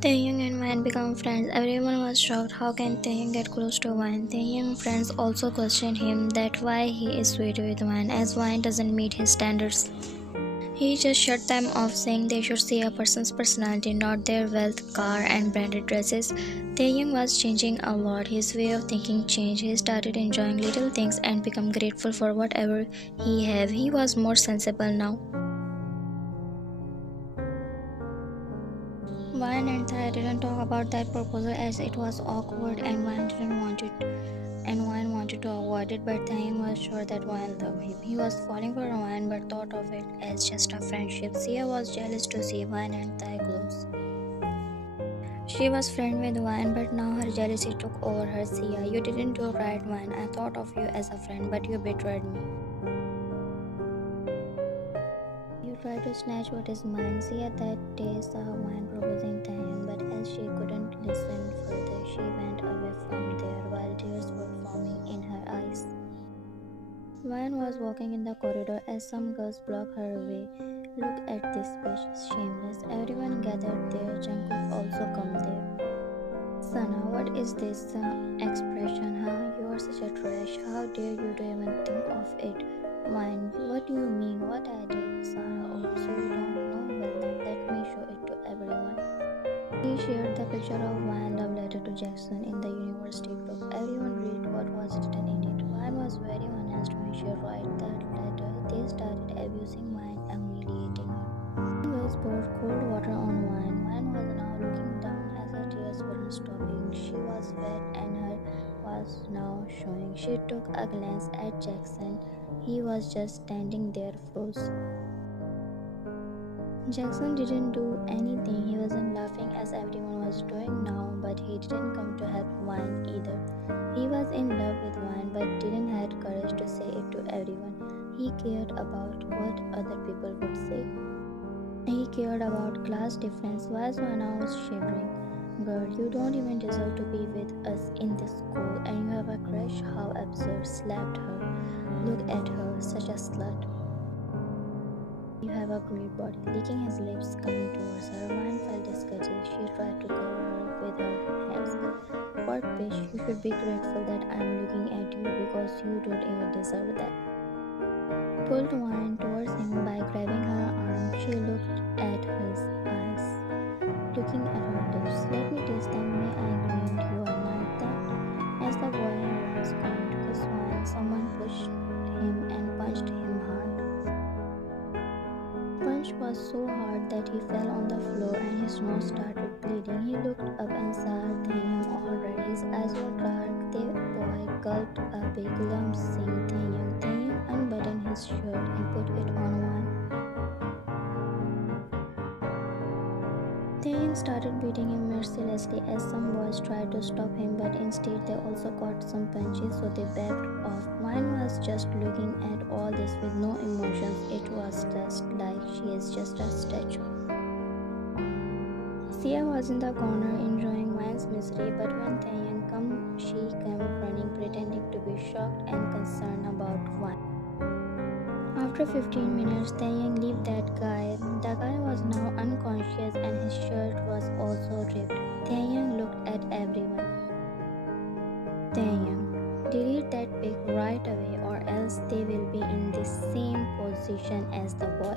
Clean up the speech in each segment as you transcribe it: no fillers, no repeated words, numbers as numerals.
Taehyung and Wine become friends. Everyone was shocked. How can Taehyung get close to Wine? Taehyung friends also questioned him that why he is sweet with Wine, as Wine doesn't meet his standards. He just shut them off, saying they should see a person's personality, not their wealth, car, and branded dresses. Taehyung was changing a lot. His way of thinking changed. He started enjoying little things and become grateful for whatever he have. He was more sensible now. Vine and Thai didn't talk about that proposal as it was awkward and Vine didn't want it and Vine wanted to avoid it, but Thailand was sure that Vine loved him. He was falling for Vine but thought of it as just a friendship. Sia was jealous to see Vine and Thai close. She was friend with Vine but now her jealousy took over her. Sia, you didn't do right, Vine. I thought of you as a friend but you betrayed me. You tried to snatch what is mine. Sia that day saw Vine proposing to him, but as she couldn't listen further, she went away from there while tears were forming in her eyes. Vine was walking in the corridor as some girls blocked her way. Look at this bitch, shameless. Everyone gathered there. Jungkook also come there. Sana, what is this expression, huh? You are such a trash. How dare you to even think of it? Vine, what do you mean? What I did? Sarah, oh, so you don't know? Well then, let me show it to everyone. He shared the picture of Vine love letter to Jackson in the university group. Everyone read what was written in it. Vine was very honest when she wrote that letter. They started abusing Vine and humiliating her. Girls poured cold water on Vine. Vine was now looking down as her tears weren't stopping. She was wet and her was now showing. She took a glance at Jackson. He was just standing there froze. Jackson didn't do anything. He wasn't laughing as everyone was doing now, but he didn't come to help Vine either. He was in love with Vine but didn't have courage to say it to everyone. He cared about what other people would say. He cared about class difference. Why Swana was shivering. Girl, you don't even deserve to be with us in this school and you have a crush. How absurd. Slapped her. Look at her, such a slut. You have a great body. Licking his lips, coming towards her. Vine felt disgusted. She tried to cover her with her hands. What bitch, you should be grateful that I'm looking at you because you don't even deserve that. Pulled Vine towards him by grabbing her arm. She looked at his eyes, looking at her lips. Let me taste them. May I grind you a night then? As the boy was going to kiss Vine, someone pushed him and punched him hard. Punch was so hard that he fell on the floor and his nose started bleeding. He looked up and saw Taehyung already. His eyes were dark. The boy gulped a big lump, saying Taehyung. Taehyung unbuttoned his shirt and put it on Vine. Taehyung started beating him mercilessly as some boys tried to stop him, but instead they also got some punches, so they backed off. Vine was just looking at all this with no emotions. It was just like she is just a statue. Sia was in the corner enjoying Vine's misery, but when Taehyung came, she came running, pretending to be shocked and concerned about Vine. After 15 minutes, Taehyung left that guy. The guy was now unconscious and his shirt was also ripped. Taehyung looked at everyone. Taehyung, delete that pic right away or else they will be in the same position as the boy.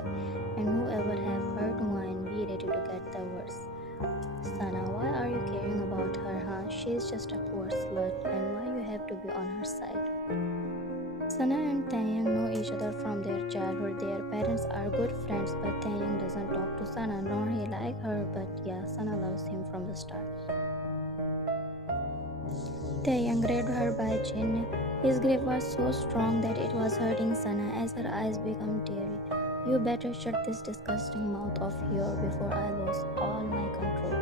And whoever have hurt Vine, be ready to get the worst. Sana, why are you caring about her, huh? She is just a poor slut and why you have to be on her side? Sana and Taehyung know each other from their childhood. Their parents are good friends, but Taehyung doesn't talk to Sana, nor he like her, but yeah, Sana loves him from the start. Taehyung grabbed her by chin. His grip was so strong that it was hurting Sana as her eyes became teary. You better shut this disgusting mouth of yours before I lose all my control.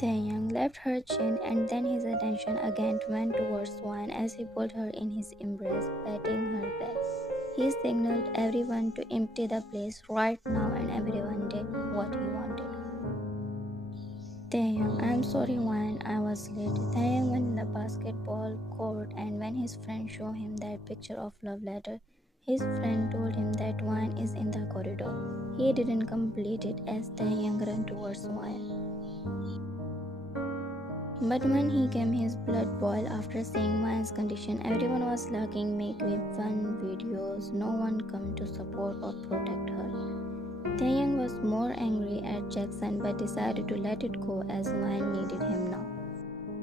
Taehyung left her chin and then his attention again went towards Vine as he pulled her in his embrace, patting her back. He signaled everyone to empty the place right now and everyone did what he wanted. Taehyung, I'm sorry Vine, I was late. Taehyung went in the basketball court and when his friend showed him that picture of love letter, His friend told him that wine is in the corridor. He didn't complete it as Taehyung ran towards wine. But when he came, his blood boiled after seeing Wine's condition. Everyone was laughing, making fun videos. No one came to support or protect her. Taehyung was more angry at Jackson but decided to let it go as Wine needed him now.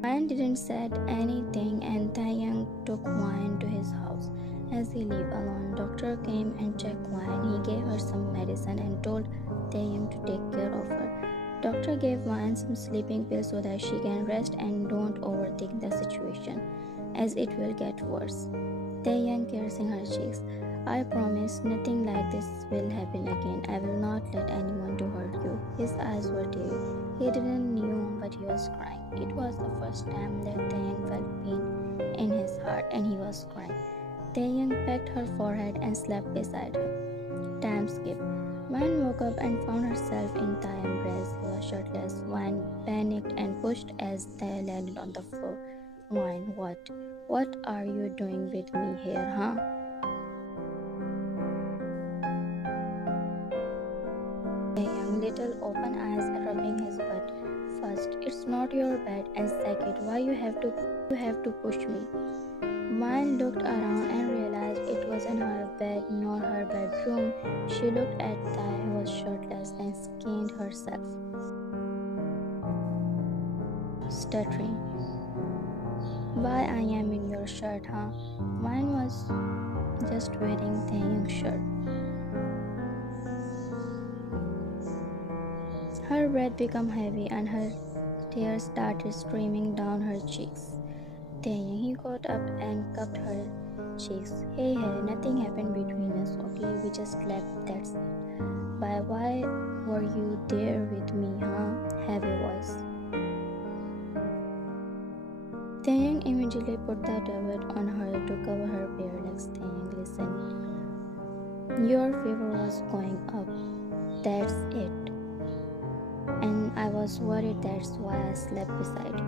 Wine didn't say anything and Taehyung took Wine to his house. As he lived alone, doctor came and checked Wine. He gave her some medicine and told Taehyung to take care of her. Doctor gave Wine some sleeping pills so that she can rest and don't overthink the situation, as it will get worse. Taehyung kissing her cheeks. I promise nothing like this will happen again. I will not let anyone to hurt you. His eyes were teary. He didn't know but he was crying. It was the first time that Taehyung felt pain in his heart and he was crying. Taehyung pecked her forehead and slept beside her. Time skipped. Wan woke up and found herself in Thai embrace. He was shirtless. Wan panicked and pushed as they landed on the floor. Wan, what? What are you doing with me here, huh? Taehyung, little open eyes rubbing his butt. First, it's not your bed, and second, why you have to push me? Wan looked around and realized it wasn't her bed nor her bedroom. She looked at Thai, who was shirtless, and skinned herself, stuttering. Why I am in your shirt, huh? Wan was just wearing Taehyung's shirt. Her breath became heavy and her tears started streaming down her cheeks. Taehyung, he got up and cupped her cheeks. Hey, nothing happened between us, okay? We just slept, that's it. But why were you there with me, huh? Heavy voice. Taehyung immediately put the towel on her to cover her bare legs. Taehyung, listen. Your fever was going up. That's it. And I was worried, that's why I slept beside you.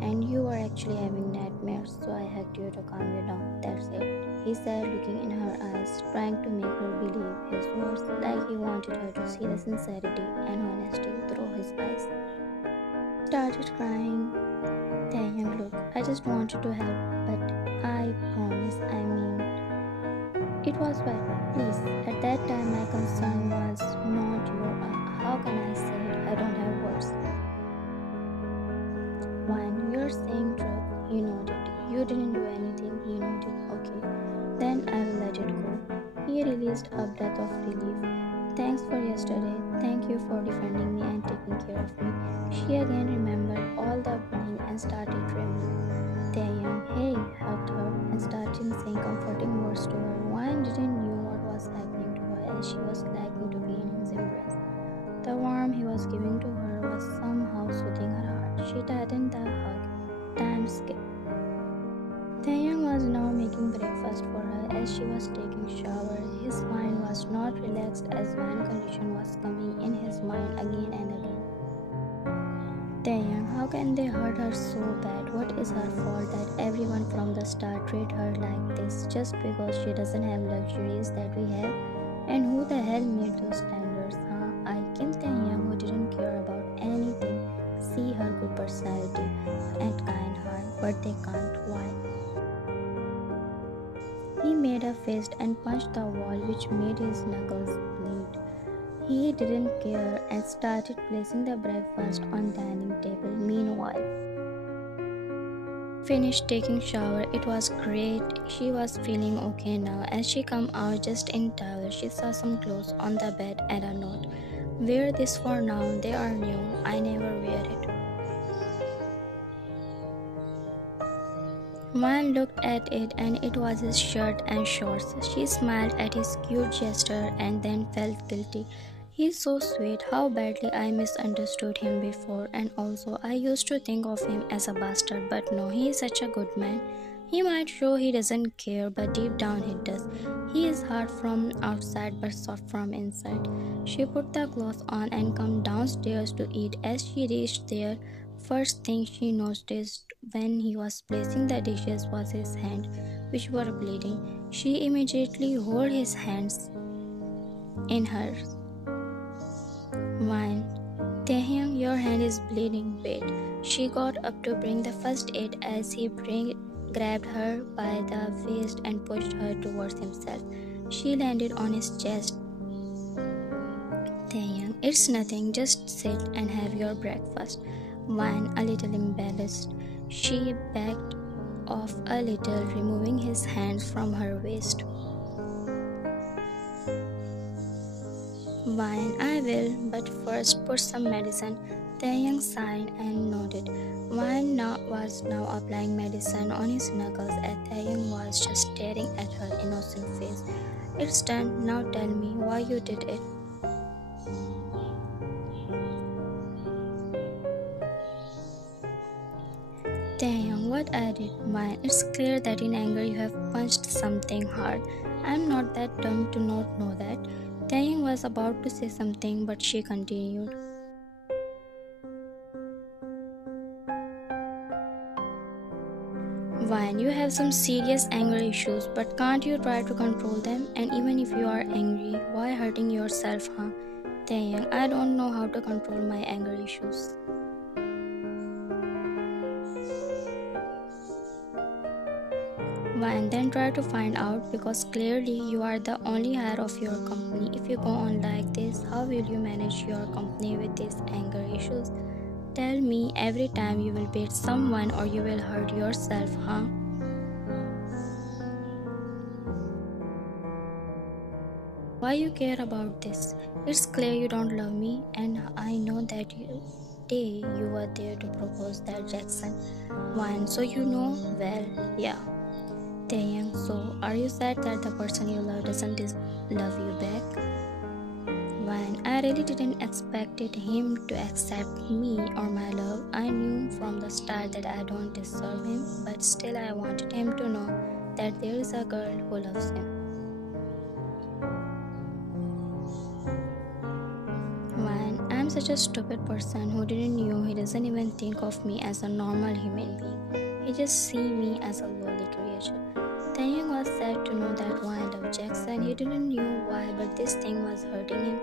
And you were actually having nightmares, so I hugged you to calm you down. That's it, he said, looking in her eyes, trying to make her believe his words, like he wanted her to see the sincerity and honesty through his eyes. Started crying. Taehyung, look, I just wanted to help, but I promise, it was bad, please. At that time, my concern was not your. How can I say it? I don't have words. When you're saying truth, he nodded. You didn't do anything, he nodded. Okay, then I will let it go. He released a breath of relief. Thanks for yesterday. Thank you for defending me and taking care of me. She again remembered all the bullying and started trembling. Taehyung, hey, hugged her and started saying comforting words to her. Wan didn't know what was happening to her as she was liking to be in his embrace. The warmth he was giving to her was somehow soothing her heart. She tightened the hug. Time skipped. Taehyung was now making breakfast for her as she was taking shower. His mind was not relaxed as one condition was coming in his mind again and again. Taehyung, how can they hurt her so bad? What is her fault that everyone from the start treat her like this just because she doesn't have luxuries that we have? And who the hell made those standards, huh? I Kim Taehyung, who didn't care about anything, see her good personality and kind heart, but they can't. Why? He made a fist and punched the wall, which made his knuckles bleed. He didn't care and started placing the breakfast on dining table. Meanwhile, finished taking shower. It was great. She was feeling okay now. As she come out just in towel, she saw some clothes on the bed and a note. Wear this for now. They are new. I never wear it. Wan looked at it and it was his shirt and shorts. She smiled at his cute gesture and then felt guilty. He's so sweet. How badly I misunderstood him before, and also I used to think of him as a bastard, but no, he is such a good man. He might show he doesn't care, but deep down he does. He is hard from outside but soft from inside. She put the clothes on and come downstairs to eat. As she reached there, first thing she noticed when he was placing the dishes was his hand, which were bleeding. She immediately held his hands in hers. Mine. Taehyung, your hand is bleeding. Wait. She got up to bring the first aid as he grabbed her by the waist and pushed her towards himself. She landed on his chest. Taehyung, it's nothing. Just sit and have your breakfast. Mine, a little embarrassed. She backed off a little, removing his hands from her waist. Fine, I will, but first put some medicine. Taehyung sighed and nodded. Was now applying medicine on his knuckles as Taehyung was just staring at her innocent face. It's done, now tell me why you did it. Taehyung, what I did? Mine, it's clear that in anger you have punched something hard. I'm not that dumb to not know that. Taehyung was about to say something, but she continued. Vine, you have some serious anger issues, but can't you try to control them? And even if you are angry, why hurting yourself, huh? Taehyung, I don't know how to control my anger issues. Vine, then try to find out because clearly you are the only hire of your company. If you go on like this, how will you manage your company with these anger issues? Tell me every time you will beat someone or you will hurt yourself, huh? Why you care about this? It's clear you don't love me, and I know that day you were there to propose that Jackson one, so you know well, yeah. Taeyang, so are you sad that the person you love doesn't love you back? When I really didn't expect him to accept me or my love. I knew from the start that I don't deserve him, but still I wanted him to know that there is a girl who loves him. Man, I'm such a stupid person who didn't know he doesn't even think of me as a normal human being. He just see me as a lowly creature. Taeyang was sad to know that while I loved Jackson, he didn't know why, but this thing was hurting him.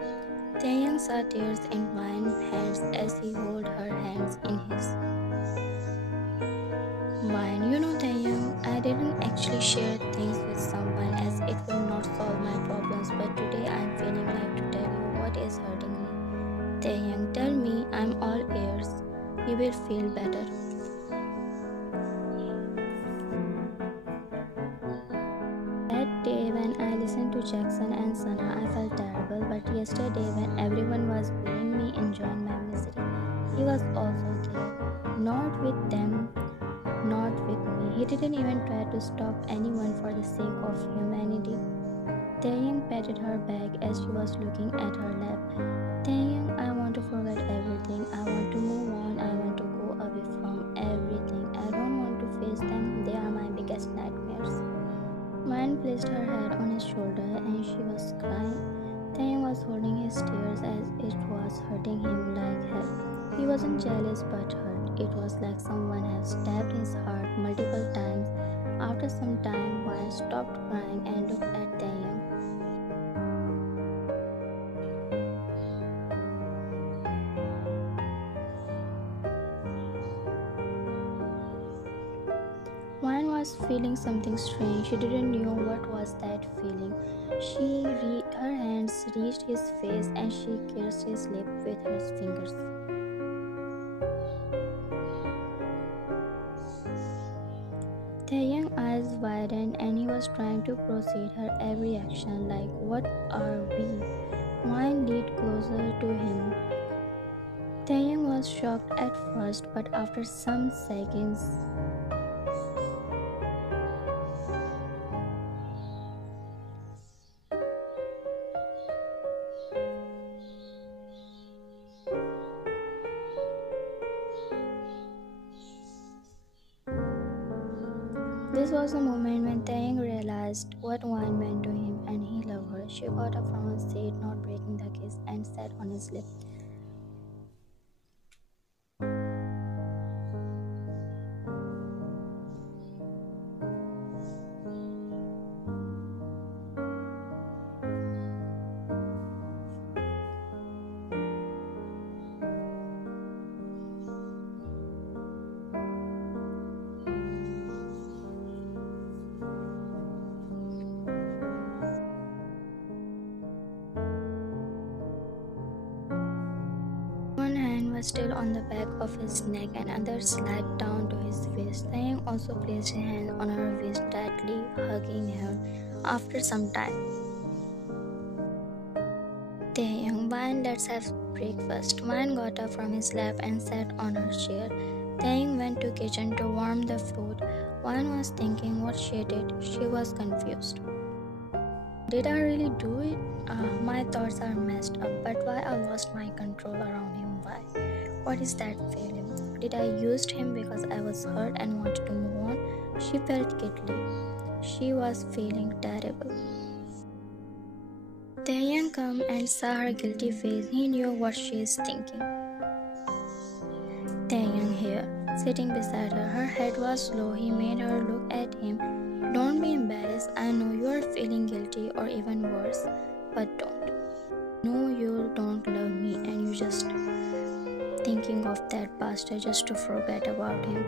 Taeyang saw tears in Vine's hands as he held her hands in his. Vine, you know Taeyang, I didn't actually share things with someone as it will not solve my problems, but today I'm feeling like to tell you what is hurting me. Taehyung, tell me, I'm all ears. You will feel better. That day when I listened to Jackson and Sana, I felt terrible. But yesterday when everyone was bullying me, enjoying my misery, he was also there. Not with them, not with me. He didn't even try to stop anyone for the sake of humanity. Taeyang patted her back as she was looking at her lap. Taeyang, I want to forget everything. I want to move on. I want to go away from everything. I don't want to face them. They are my biggest nightmares. Mine placed her head on his shoulder and she was crying. Taeyang was holding his tears as it was hurting him like hell. He wasn't jealous but hurt. It was like someone had stabbed his heart multiple times. After some time, Mine stopped crying and looked at Taeyang. Mine was feeling something strange. She didn't know what was that feeling. Her hands reached his face and she kissed his lip with her fingers. Taeyang's eyes widened and he was trying to proceed her every action like, what are we? Mine leaned closer to him. Taeyang was shocked at first, but after some seconds, this was the moment when Taeyang realized what wine meant to him and he loved her. She got up from her seat, not breaking the kiss, and sat on his lip. still on the back of his neck and other slid down to his waist. Taehyung also placed his hand on her waist, tightly hugging her. After some time, Taehyung, Wine, let's have breakfast. Wine got up from his lap and sat on her chair. Taehyung went to kitchen to warm the food. Wine was thinking what she did. She was confused. Did I really do it? My thoughts are messed up, but why I lost my control around him? Why? What is that feeling? Did I used him because I was hurt and wanted to move on? She felt guilty. She was feeling terrible. Taehyung came and saw her guilty face. He knew what she is thinking. Taehyung here, sitting beside her. Her head was low. He made her look at him. Don't be embarrassed. I know you are feeling guilty or even worse, but don't. No, you don't love me and you just thinking of that bastard just to forget about him.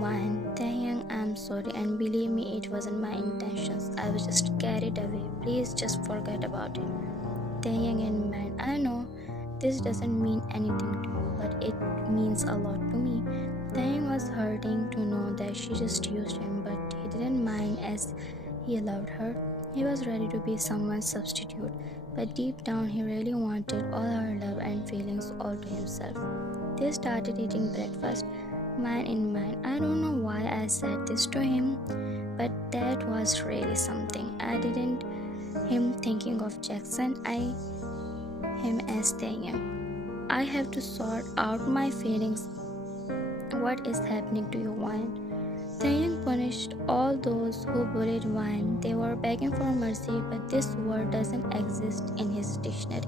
Wine, Taehyung, I'm sorry and believe me, it wasn't my intentions. I was just carried away. Please just forget about it. Taehyung in mind, I know this doesn't mean anything to you, but it means a lot to me. Taehyung was hurting to know that she just used him, but he didn't mind as he loved her. He was ready to be someone's substitute, but deep down he really wanted all her love and feelings all to himself. They started eating breakfast, mind in mind. I don't know why I said this to him, but that was really something. I didn't him thinking of Jackson, him as Taehyung. I have to sort out my feelings. What is happening to you, Wine? Taehyung punished all those who bullied Wine. They were begging for mercy, but this word doesn't exist in his dictionary.